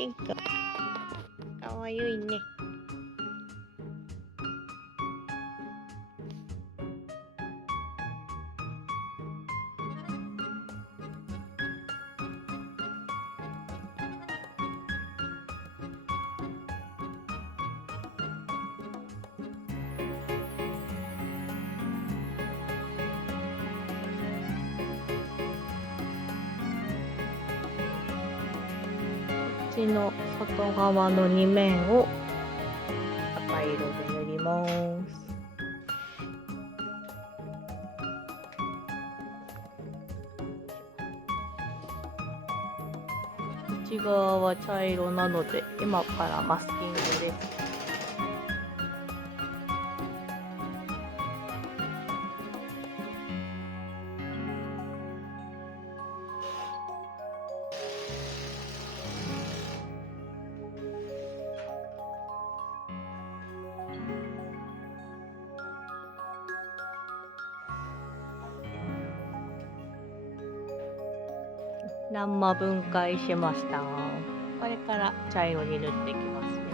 ピンク。かわいいね。こっちの外側の2面を赤色で塗ります。内側は茶色なので今からマスキングです。欄間分解しました。これから茶色に塗っていきますね。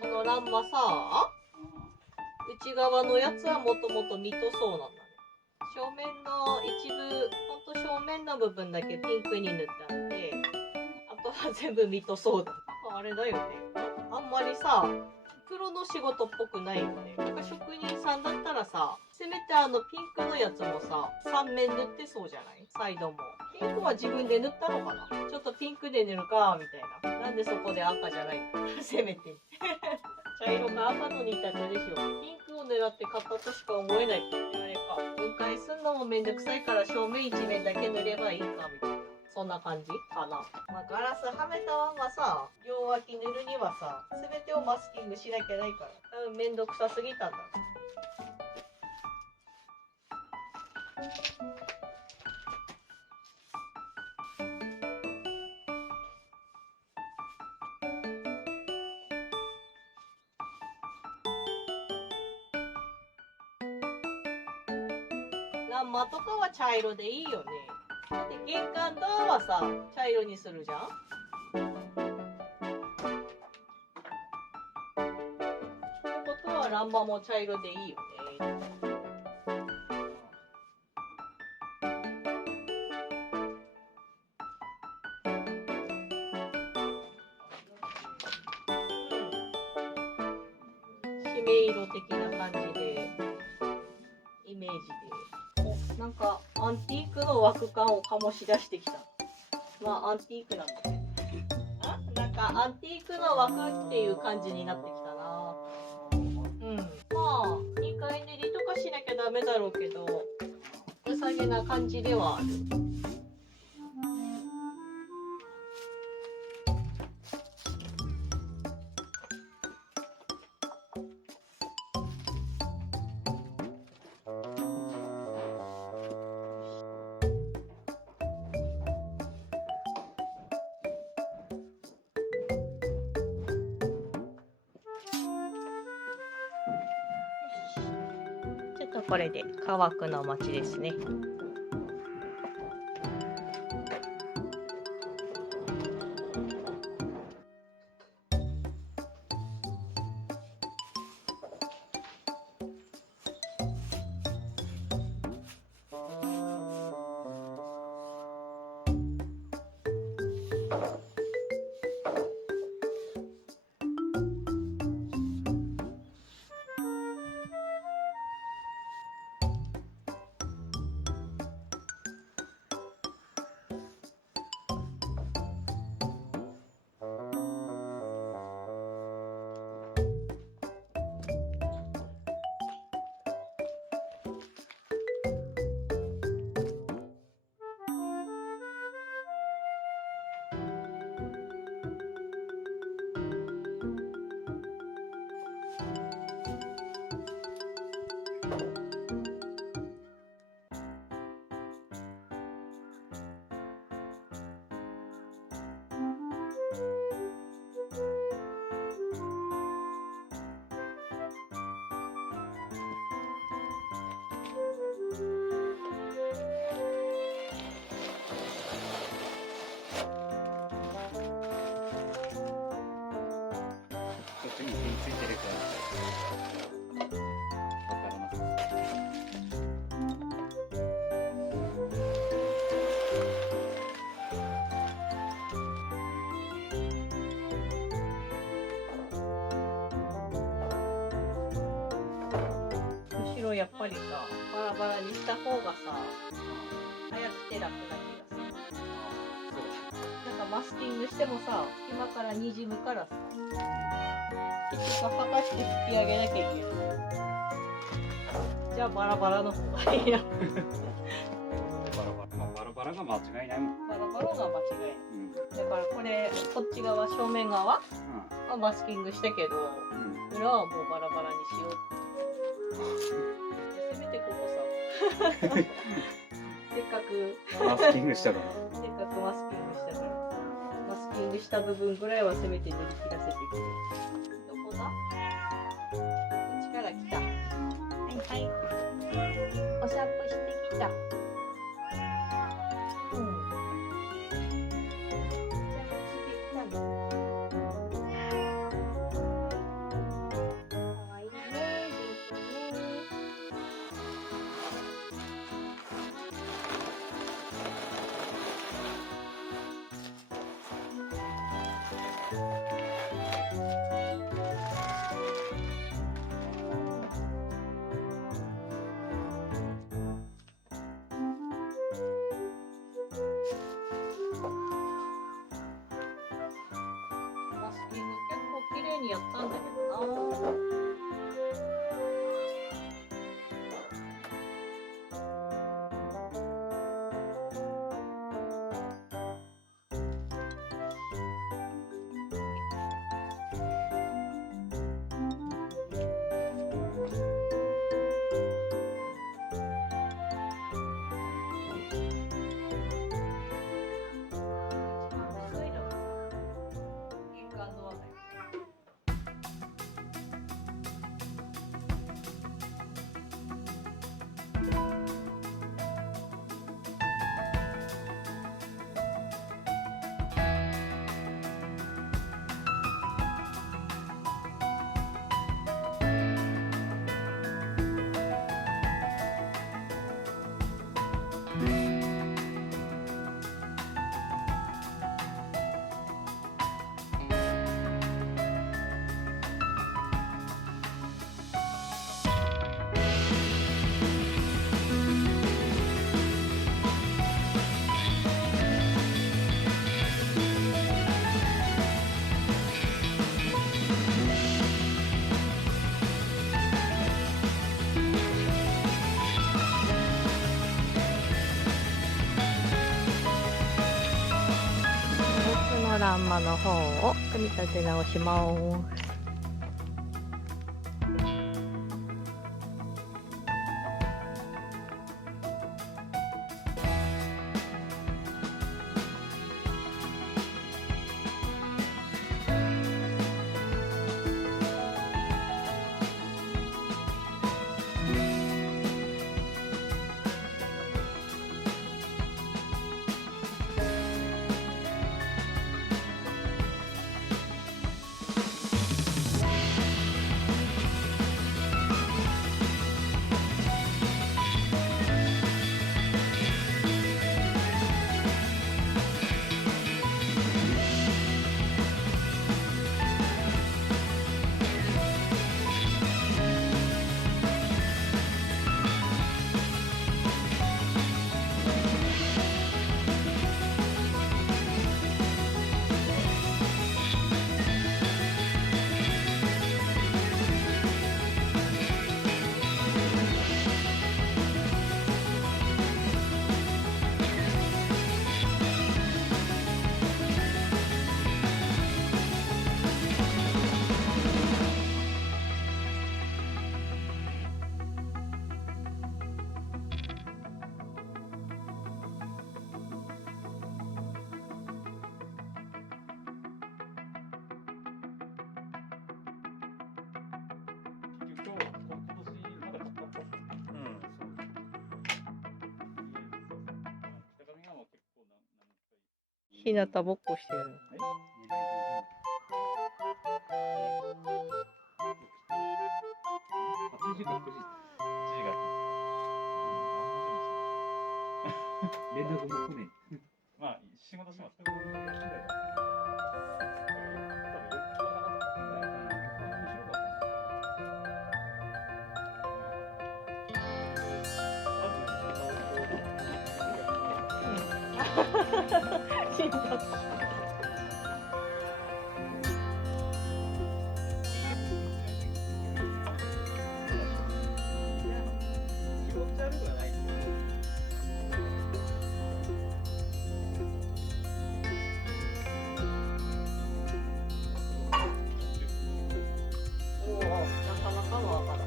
この欄間さ、内側のやつはもともとミトそうなんだね。正面の一部、ほんと正面の部分だけピンクに塗ってあって、あとは全部ミトそうだ。あれだよね。あんまりさ、プロの仕事っぽくないよね。なんか職人さんだったらさ、せめてピンクのやつもさ、3面塗ってそうじゃない？サイドも。ピンクは自分で塗ったのかな？ちょっとピンクで塗るか、みたいな。なんでそこで赤じゃないの？せめて。茶色か赤の似た手でしょ。ピンクを狙って買ったとしか思えない。あれか。分解すんのもめんどくさいから正面一面だけ塗ればいいか、みたいな。そんな感じかな。まあ、ガラスはめたままさ、両脇塗るにはさ、すべてをマスキングしなきゃないから。多分めんどくさすぎたんだ。欄間とかは茶色でいいよね。だって玄関ドアはさ、茶色にするじゃん。ってことは欄間も茶色でいいよね。締め色的な感じで、イメージで。お、なんかアンティークの枠感を醸し出してきた。まあアンティークなんだね。なんかアンティークの枠っていう感じになってきたな。うん。まあ2回練りとかしなきゃダメだろうけど、良さげな感じではある。ちょっとこれで乾くの待ちですね。ろやっぱりさ、バラバラにした方がさ、早くて楽な気がする。なんかマスキングしてもさ、今からにじむからさ、結局剥がして拭き上げなきゃいけない。じゃあバラバラの方がいいな。バラバラが間違いないもん。バラバラが間違いない。うん。だからこれ、こっち側、正面側はマスキングしたけど、裏はもうバラバラにしよう。せめてここさ、せっかくマスキングしたから。せっかくマスキングしたから、マスキングした部分ぐらいはせめて塗り切らせていく。どこだ？こっちから来た。はいはい。お散歩してきた。うん。お散歩してきたの。かわいいね、ジンくんね。マスキング結構綺麗にやったんだけどな。薄いのがさ、玄関ドアだよ。奥の欄間の方を組み立て直します。日向ぼっこしてる。8時か9時。連絡も来ねえ。まあ仕事します。死んだ。おお、なかなかの赤だ。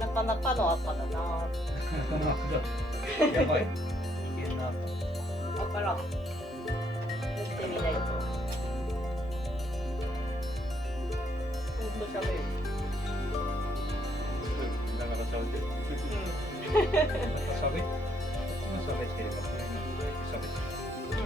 なかなかの赤だな。やばい。いけんな。わからん。塗ってみないと。ほんと喋る。ながら喋ってる。うん。喋ってればそれに喋ってる。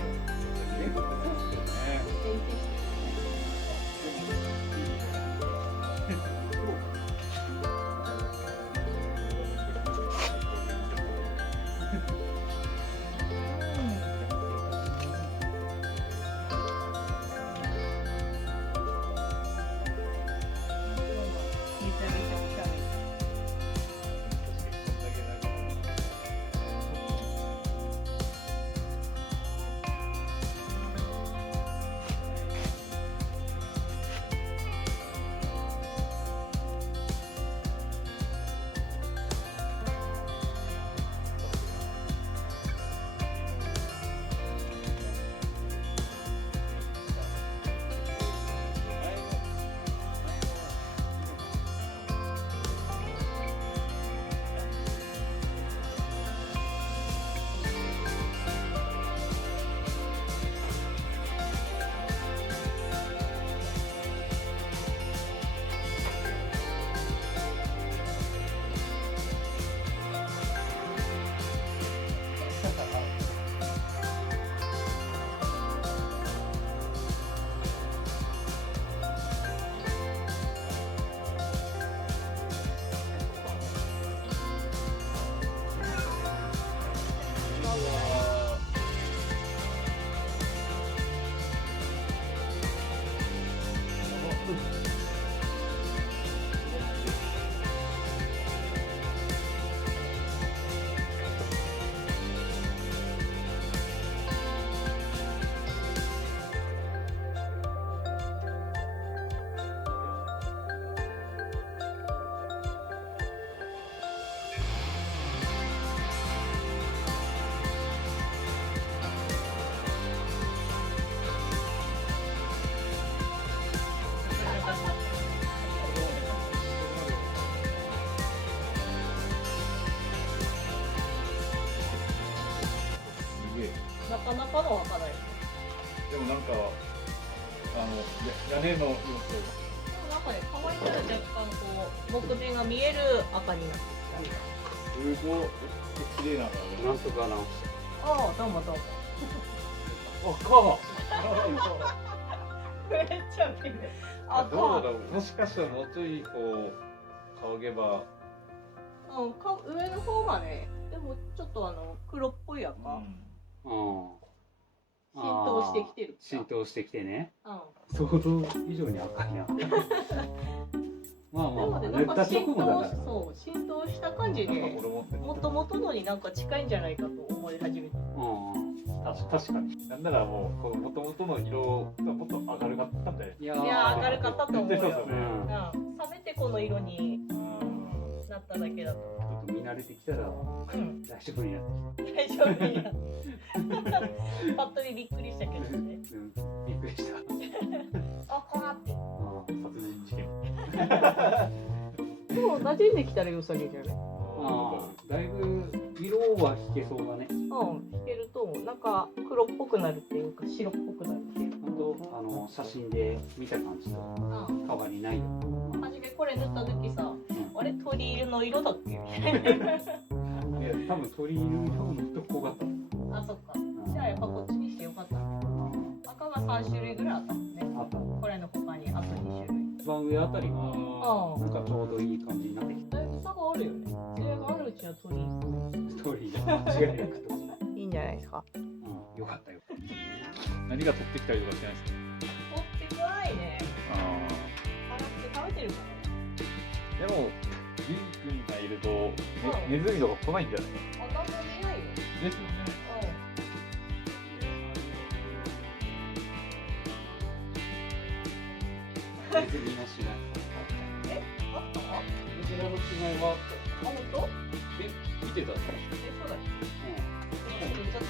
ね。なかなかの赤だよ。でもなんか屋根の様子なんかね、可愛いから若干こう木目が見える赤になってきすごい綺麗なのね。なんとかな。た。ああ、どうもどうも。赤。めっちゃ綺麗。赤。どうだろう。もしかしたらもうちょいこう顔毛ば。うん、上の方がね、でもちょっと黒っぽい赤。浸透してきてる。浸透してきてね。うん。想像以上に赤いな。まあまあ、でもね、塗った直後だから。そう、浸透した感じで、もともとのになんか近いんじゃないかと思い始めた。確かに。なんならもうこの元々の色がもっと明るかったんじゃない？いいや、明るかったと思うよ。そうですよね。うん。冷めてこの色になっただけだと。ちょっと見慣れてきたらうん。大丈夫になってき大丈夫になった。パッと見びっくりしたけどね。た。びっくりした。あ、怖って。殺人事件。でも馴染んできたら良さげじゃない？だいぶ色は引けそうだね。引けると思う。なんか黒っぽくなるっていうか白っぽくなるっていうか。写真で見た感じと変わりないよ。初めこれ塗った時さ、あれ鳥色の色だっけみたいな。いや、多分鳥色の人っぽかった。あ、そっか。じゃあやっぱこっちにしてよかった。赤が3種類ぐらいあったもんね。あった。これの他にあと2種類。一番上あたりがあなんかちょうどいい感じになってきだいぶ差があるよね。それがあるうちは鳥た。鳥じゃ間違いなくと。いいんじゃないですか。よかったよ。何が取ってきたりとかしてないですか？取ってこないね。洗って食べてるからね。でもリン君がいるとネズミとか来ないんじゃない？わかんないですよね。水着のしない。あった？あ、水の違いはあった。本当？見てたんですか？そうだっけ？見ちゃった。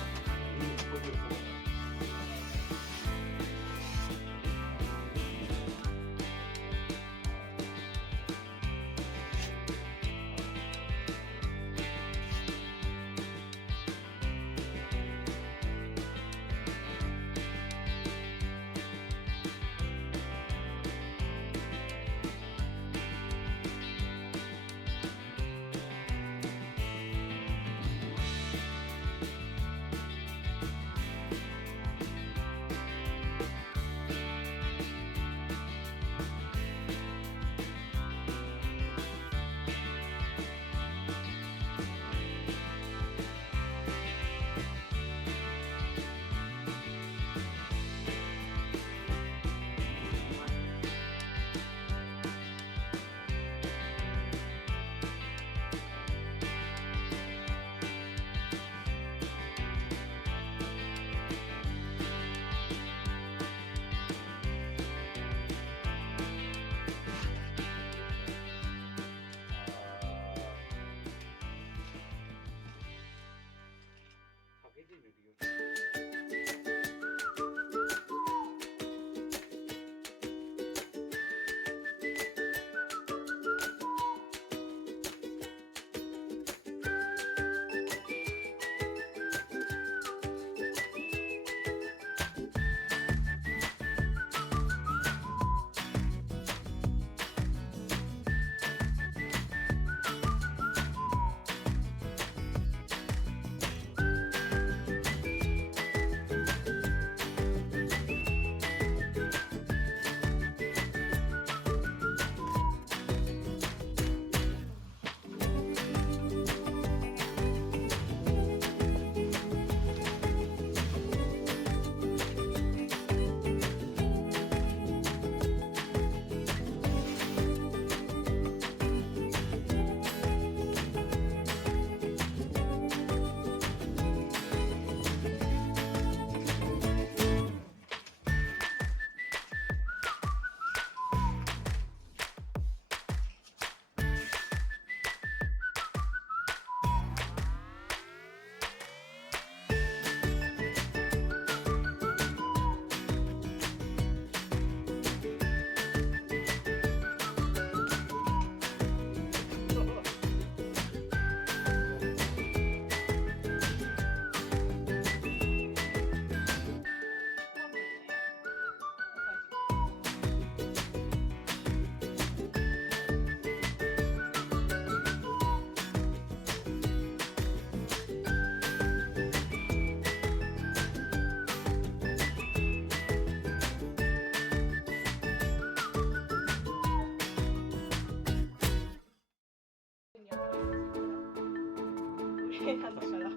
なんだから。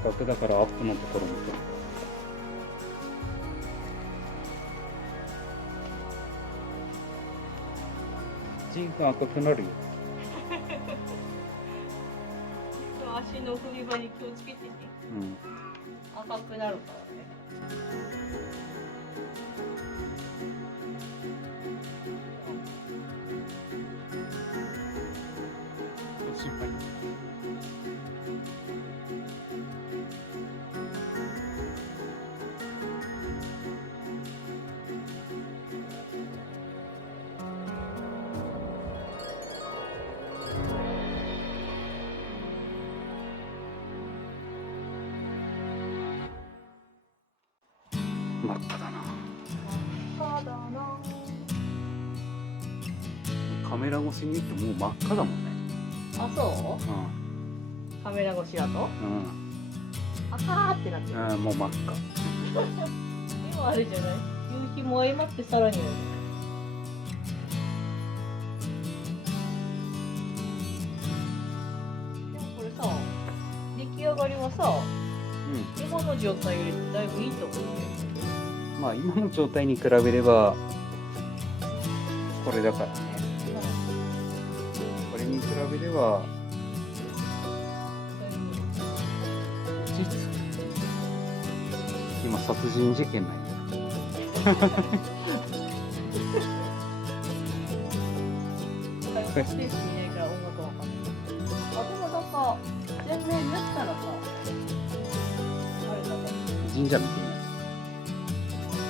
かくだからアップのところも撮る。ジンが赤くなるよ。足の踏み場に気をつけてね。うん。赤くなるからね。心配。真っ赤だな。そうだな。カメラ越しに言ってもう真っ赤だもんね。あ、そうカメラ越しだとうん。赤ーってなってる。うん。もう真っ赤。今あれじゃない夕日も相まってさらにでもこれさ出来上がりはさう今の状態よりだいぶいいと思うん。まあ今の状態に比べればこれだからね。これに比べれば落ち着く。今殺人事件なんや。スペースにいないから音楽わかんないあ、でもなんか全面塗ったらさあれだね神社みたいな。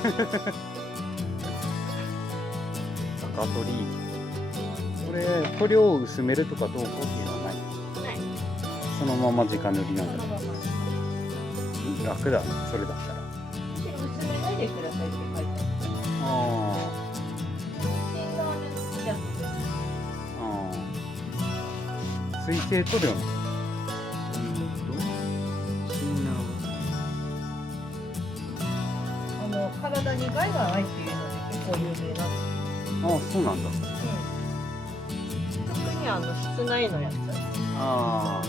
赤鳥居。これ塗料を薄めるとかどうこうっていうのはない。ないそのまま直塗りなんだ。そのまま楽だね、それだったら。薄めないでくださいって書いてあるあ新側で塗っちゃってあ、水性塗料の。シナ体に害がないっていうので結構有名なんですああ、そうなんだ。特に室内のやつああ。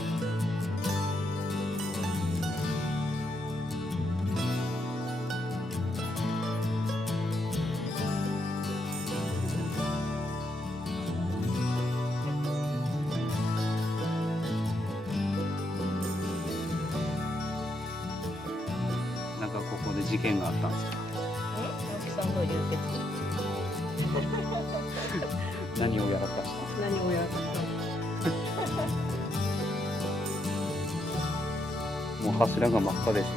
なんかここで事件があったんですか。青木さんの流血何をやらかした何をやらかしたの。もう柱が真っ赤ですよ。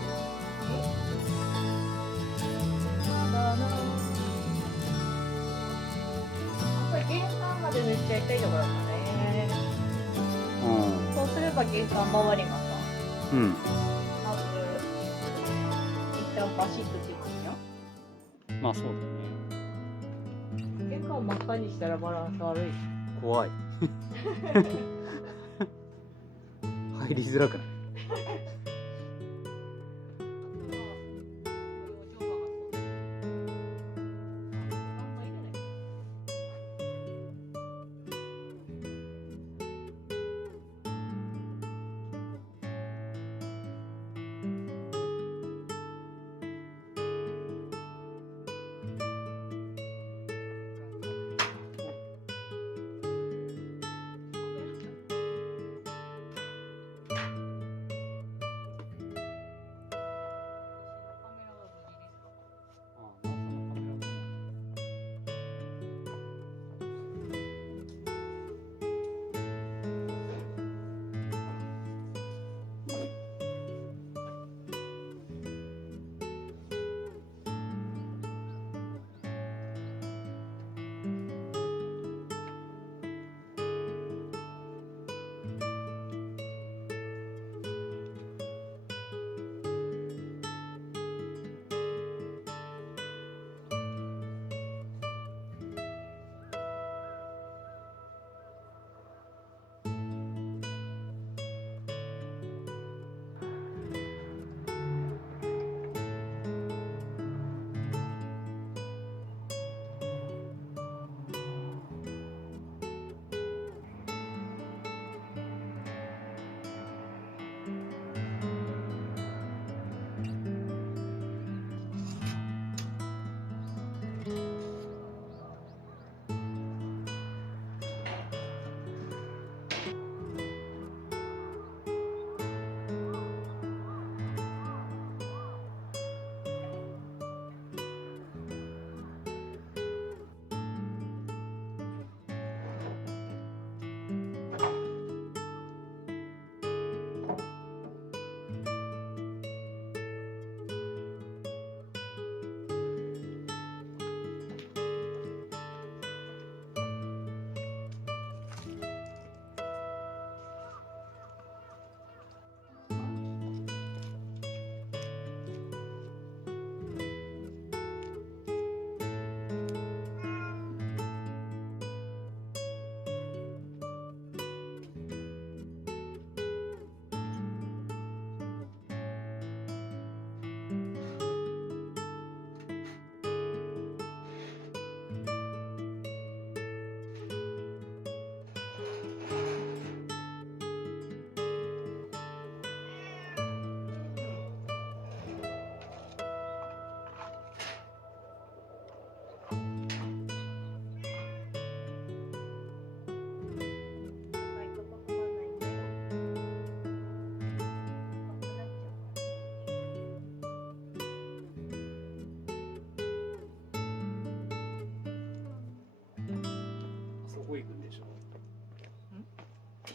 これ玄関まで塗っちゃいたいところだったねそうすれば玄関周りがさうん。うん。まず一旦バシッとついてるじゃんまあそうだね。玄関を真っ赤にしたらバランス悪い怖い。入りづらくない。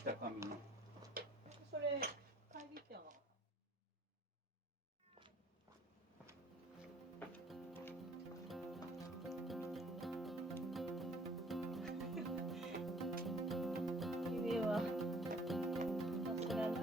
た紙の。それ会議ってやな。君はさすがだね。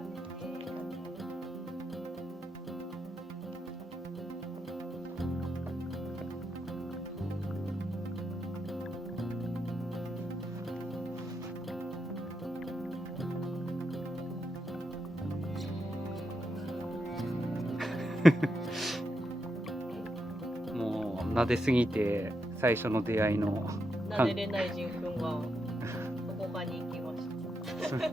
もう撫ですぎて最初の出会いの撫でれない人君がどこかに行きました。いや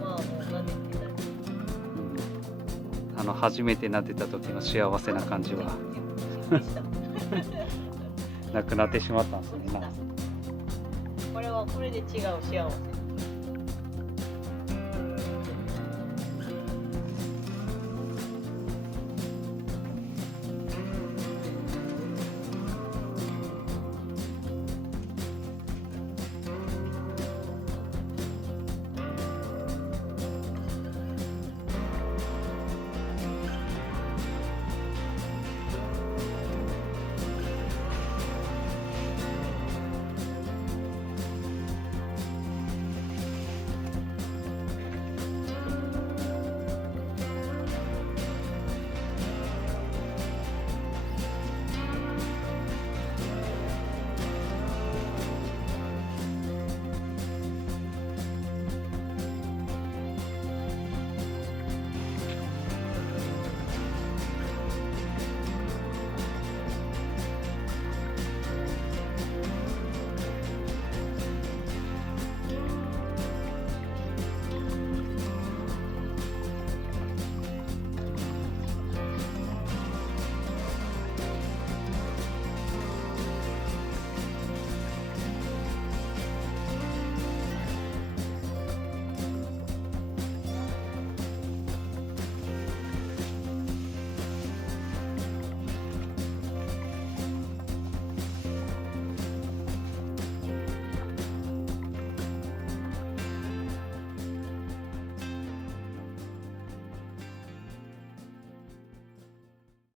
まあもう撫でてない。初めて撫でた時の幸せな感じはなくなってしまったんですね。これはこれで違う幸せ。